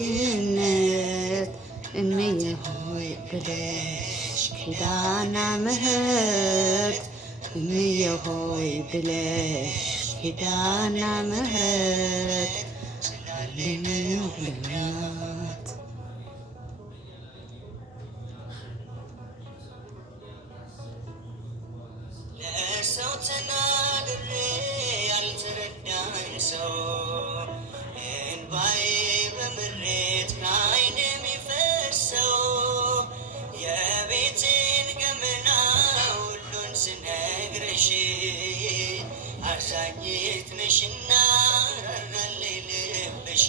ደግነት እምዬ ሆይ ብለሽ ኪዳነ ምሕረት እምዬ ሆይ ብለሽ ኪዳነ ምሕረት ልዩልናት ለሰው ተናግሬ ያልተረዳኝ ሰው እንባዬ በምሬት ከዓይኔ የሚፈሰው የቤቴን ገመና ሁሉን ስነግርሽ አዛኝት ነሽና ራራልኝ ልብሽ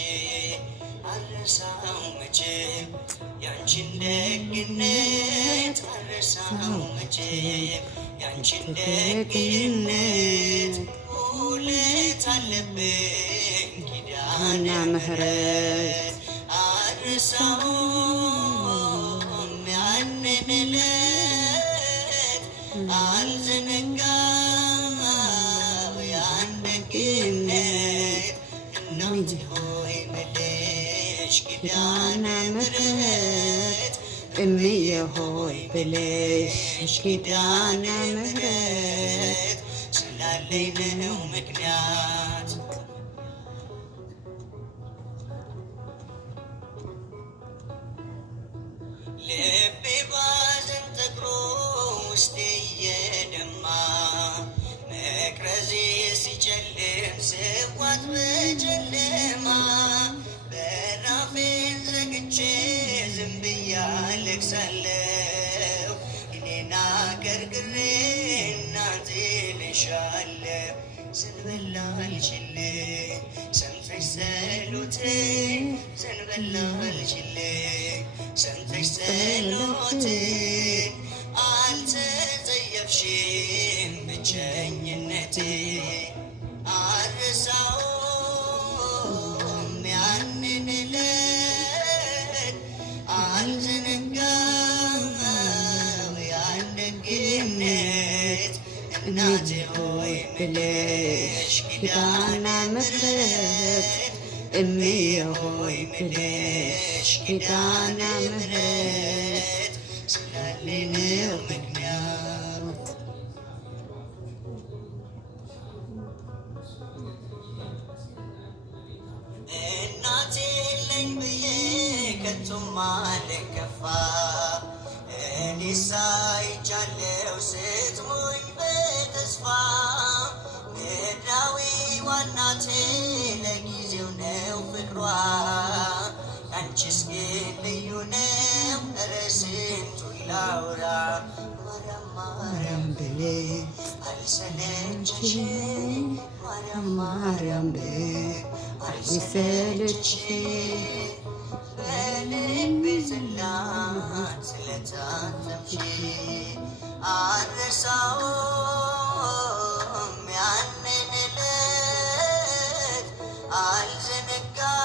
አልረሳው መቼም ያንቺን ደግነት አልረሳው መቼም ያንቺን ደግነት ውለታ አለብኝ ኪዳነ ምሕረት አልረሳውም ያንን ዕለት አልዘነጋም ያን ደግነት እናቴ ሆይ ብለሽ ኪዳነ ምሕረት እምዬ ሆይ ብለሽ ኪዳነ ምሕረት ስላለኝ ነው ምክንያት ልቤ ባዘን ጠግሮ ውስጤ እየደማ መቅረዜ ሲጨልም ስዋት በጨለማ በራፌን ዘግቼ ዝም ብዬ አለቅሳለሁ እኔን አገርግሬ እናቴ ልሻለሁ ዘንበል አልችልም ሰምተሽ ጸሎቴን ዘንበል አልችልም ሰምተሽ ጸሎቴን አልተጸየፍሽም ብቸኝነቴ አልረሳውም ያንን ዕለት አልዘነጋም ያን ደግነት እናቴ ሆይ ብለሽ ኪዳነ ምሕረት እምዬ ሆይ ብለሽ ኪዳነ ምሕረት ስላለኝ ነው ምክንያት እናቴ የለኝ ብዬ ከቶም አልከፋ እኔስ አይቻለሁ ስትሞኝ በተስፋ ምድራዊ ዋናቴ ለጊዜው ነው ፍቅሯ አንቺስ ግን ልዩ ነው ኧረ ስንቱን ላውራ ማርያም ማርያም ብለሽ አልሰለችሽም ማርያም ማርያም ብለሽ አልሰለችሽም በልቤ ጽላት ስለታተምሽ አልረሳውም ያንን ዕለት አልዘነጋም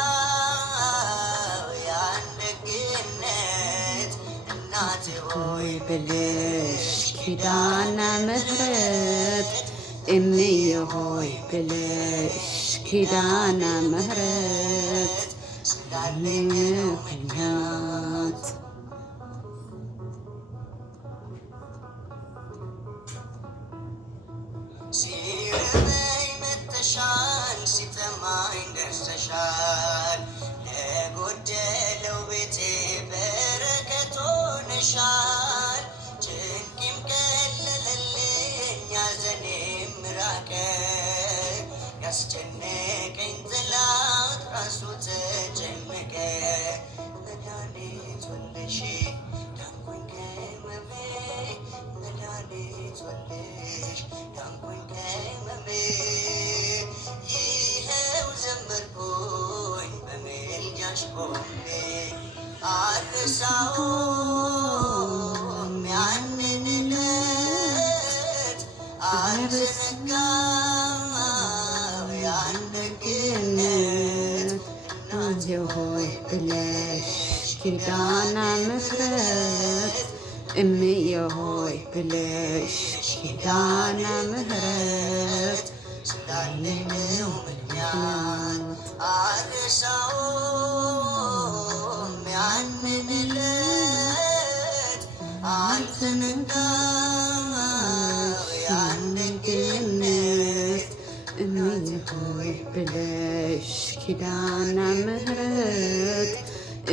ያን ደግነት እናቴ ሆይ ብለሽ ኪዳነ ምሕረት እምዬ ሆይ ብለሽ ኪዳነ ምሕረት ስላለኝ ምክንያት ሲርበኝ መጥተሻል ሲጠማኝ ደርሰሻል ለጎደለው ቤቴ በረከት ሆነሻል ጭንቄም ቀለለልኝ ሐዘኔም ራቀ ያስጨነቀኝ ጠላት ራሱ ተጨነቀ መድኃኒት ወለሽ ዳንኩኝ ከሕመሜ መድኃኒት ወለሽ ዳንኩኝ ከሕመሜ ይኸው ዘመርኩኝ በምልጃሽ ቆሜ አልረሳውም ያንን ዕለት አልዘነጋም ያን ደግነት እናቴ ሆይ ብለሽ ኪዳነ ምሕረት እምዬ ሆይ ብለሽ ኪዳነ ምሕረት ስላለኝ ነው ምክንያት አልረሳውም ኪዳነ ምሕረት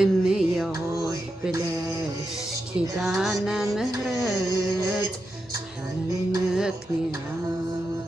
እምዬ ሆይ ብለሽ ኪዳነ ምሕረት ምክንያት